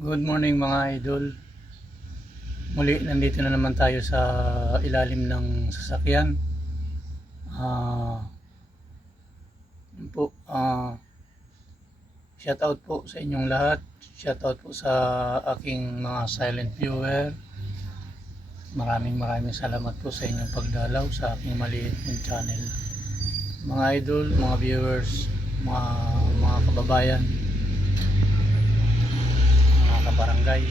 Good morning mga idol. Muli nandito na naman tayo sa ilalim ng sasakyan. Ah, yun po. Shout out po sa inyong lahat. Shout out po sa aking mga silent viewer. Maraming salamat po sa inyong pagdalaw sa aking maliit ng channel. Mga idol, mga viewers, mga kababayan, mga kabarangay.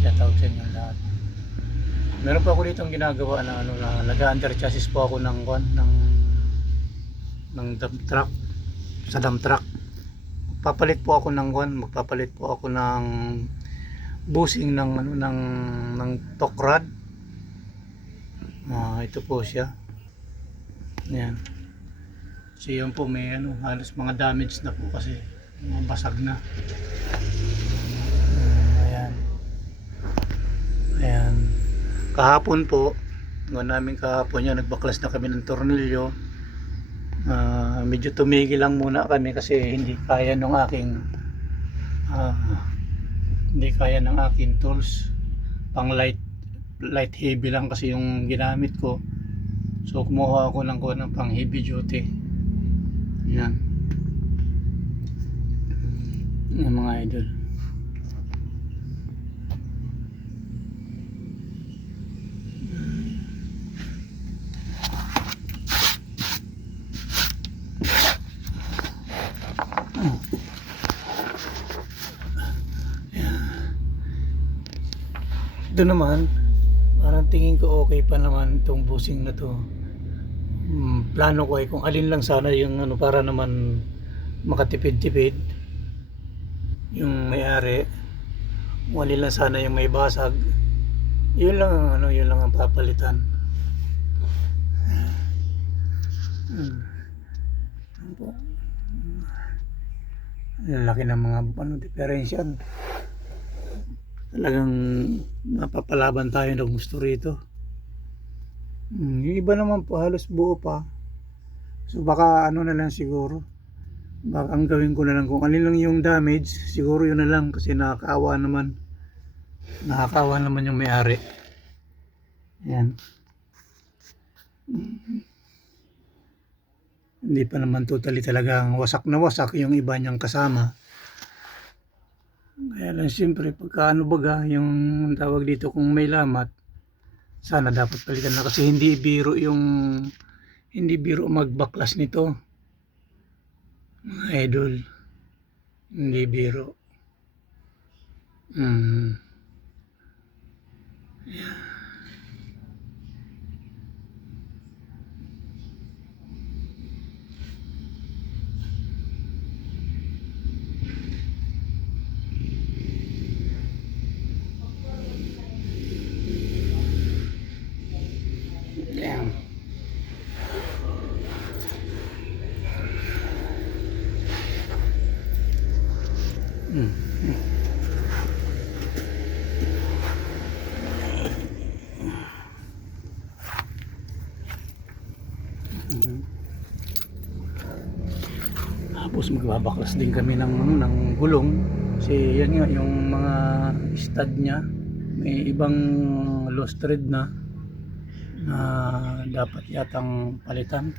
Shout out sa inyong lahat. Meron pa ako dito ginagawa na nag-under chassis po ako ng dump truck, sa dump truck. Magpapalit po ako ng bushing ng torque rod. Ito po siya. Ayan. So yun po, may halos mga damage na po kasi mga basag na. Ayan. Kahapon po, nagbaklas na kami ng tornilyo. Medyo tumigil lang muna kami kasi hindi kaya ng aking tools. Pang light heavy lang kasi yung ginamit ko. So kumuha ako ng pang heavy duty. Yan. Yan mga idol. Ito naman, parang tingin ko okay pa naman itong busing na to. Plano ko ay kung alin lang sana yung para naman makatipid-tipid yung may-ari. Kung alin lang sana yung may basag, yun lang ang papalitan. Laki ng mga diferensya. Talagang mapapalaban tayo ng gusto rito. Yung iba naman po halos buo pa. So baka na lang siguro. Baka ang gawin ko na lang kung alin lang yung damage, siguro yun na lang kasi nakakaawa naman yung may-ari. Yan. Hindi pa naman totally talagang wasak na wasak yung iba niyang kasama. Kaya lang siyempre pagka baga yung tawag dito, kung may lamat, sana dapat palitan na kasi hindi biro magbaklas nito mga idol, hindi biro. Yan. Tapos magbabaklas din kami ng gulong kasi yan nga yung mga stud niya may ibang loose thread na dapat yatang palitan.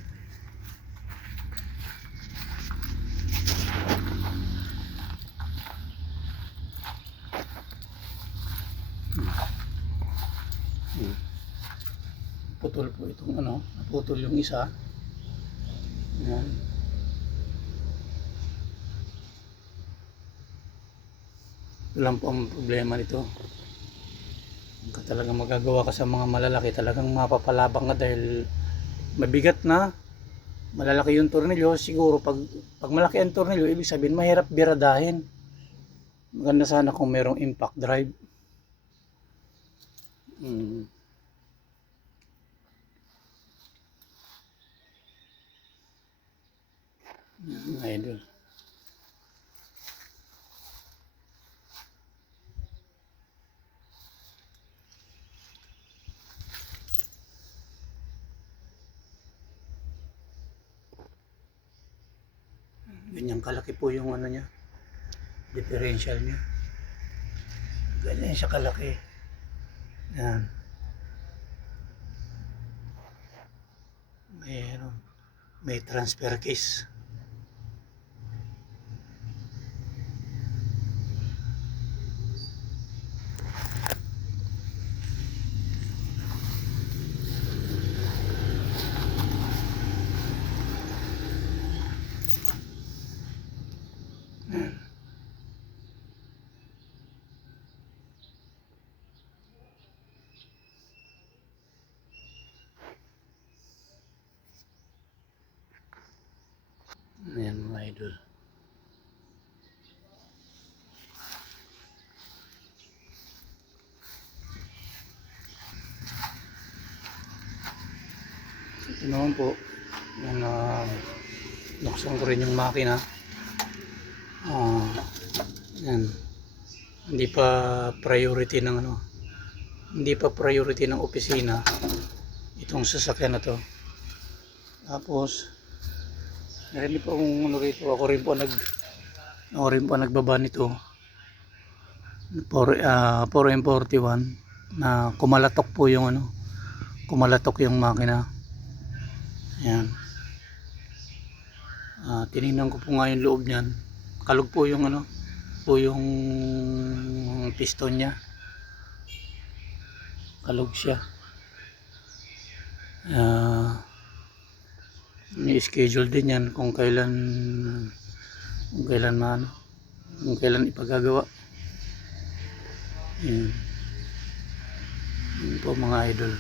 Putol po itong naputol yung isa. Yan. Ito lang po ang problema nito. Kung talagang magagawa ka sa mga malalaki, talagang mapapalabang ka dahil mabigat na, malalaki yung tornilyo. Siguro pag malaki ang tornilyo, ibig sabihin mahirap biradahin. Maganda sana kung merong impact drive. Idol. Ganyang kalaki po yung niya, differential niya. Ganyan siya kalaki. Yan. May, ano, may transfer case. Ayan mga idol. Ito naman po. Yan, nuksan ko rin yung makina. Yan. Hindi pa priority ng ano. Hindi pa priority ng opisina itong sasakyan na to. Tapos meron pa akong ano rito. Ako rin po nagbaba nito. 4M41 na kumalatok po yung ano. Kumalatok yung makina. Ayan. Tinignan ko po nga yung loob niyan. Kalog po yung ano, po yung piston niya. Kalog siya. May schedule din yan kung kailan ipagagawa. Ayan. Ayan po mga idol.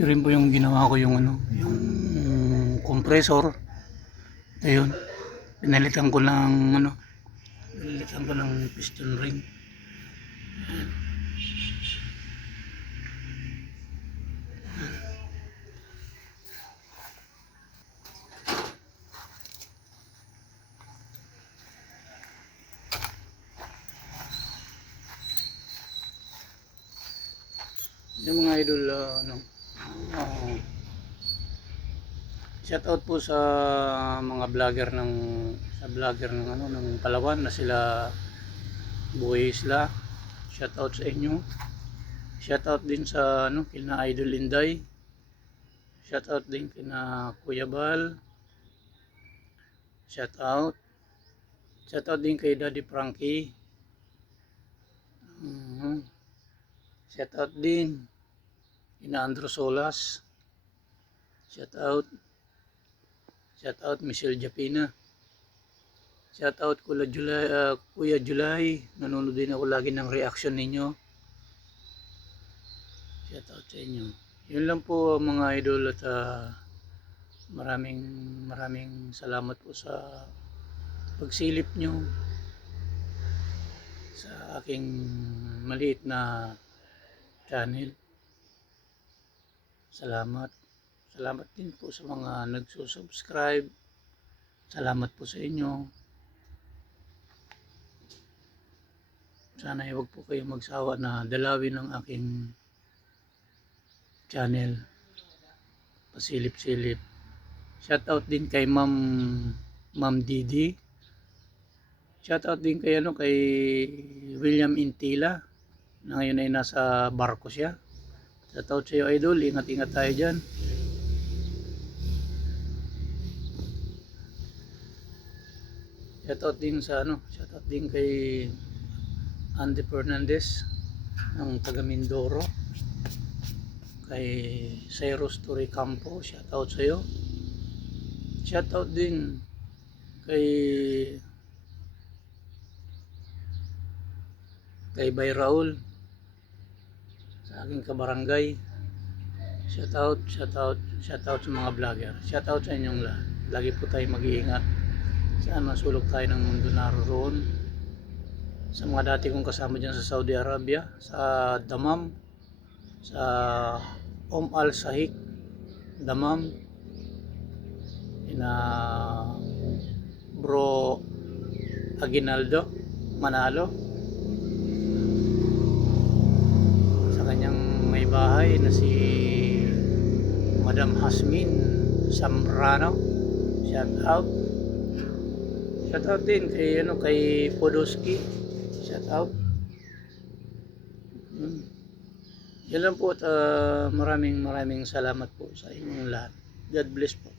Ito rin po yung ginawa ko yung ano, yung compressor. Ayun. Pinalitan ko ng piston ring. Yung mga idol, shout out po sa mga vlogger ng Palawan na sila Buhay Isla. Shout out sa inyo. Shout out din sa kina Idol Inday. Shout out din kina Kuya Bal. Shout out. Shout out din kay Daddy Frankie. Shout out din kina Andrew Solas. Shout out. Shout out Michelle Japina. Shout out Kuya July. Nanonood din ako lagi ng reaction ninyo. Shout out sa inyo. Yun lang po mga idol at maraming salamat po sa pagsilip nyo sa aking maliit na channel. Salamat. Salamat din po sa mga nagsusubscribe. Salamat po sa inyo. Sana ay huwag po kayo magsawa na dalawin ang aking channel. Pasilip-silip. Shout out din kay Ma'am Didi. Shout out din kay William Intila na ngayon ay nasa barko siya. Shout out sa iyo idol. Ingat-ingat tayo dyan. Shout out din kay Andy Fernandez ng taga Mindoro. Kay Cyrus Torrecampo, shout out sa iyo. Shout out din kay Bay Raul sa aking kabarangay. Shout out sa mga vlogger. Shout out sa inyong lahat. Lagi po tayo mag-iingat. Saan masulog tayo ng mundo naroon. Sa mga dati kong kasama dyan sa Saudi Arabia, sa Damam, sa Al Sahik, Damam, ina Bro Aguinaldo Manalo, sa kanyang may bahay na si Madam Hasmin Samrano. Shout out din kay Podolski. Shout out. Yan lang po at maraming salamat po sa inyong lahat. God bless po.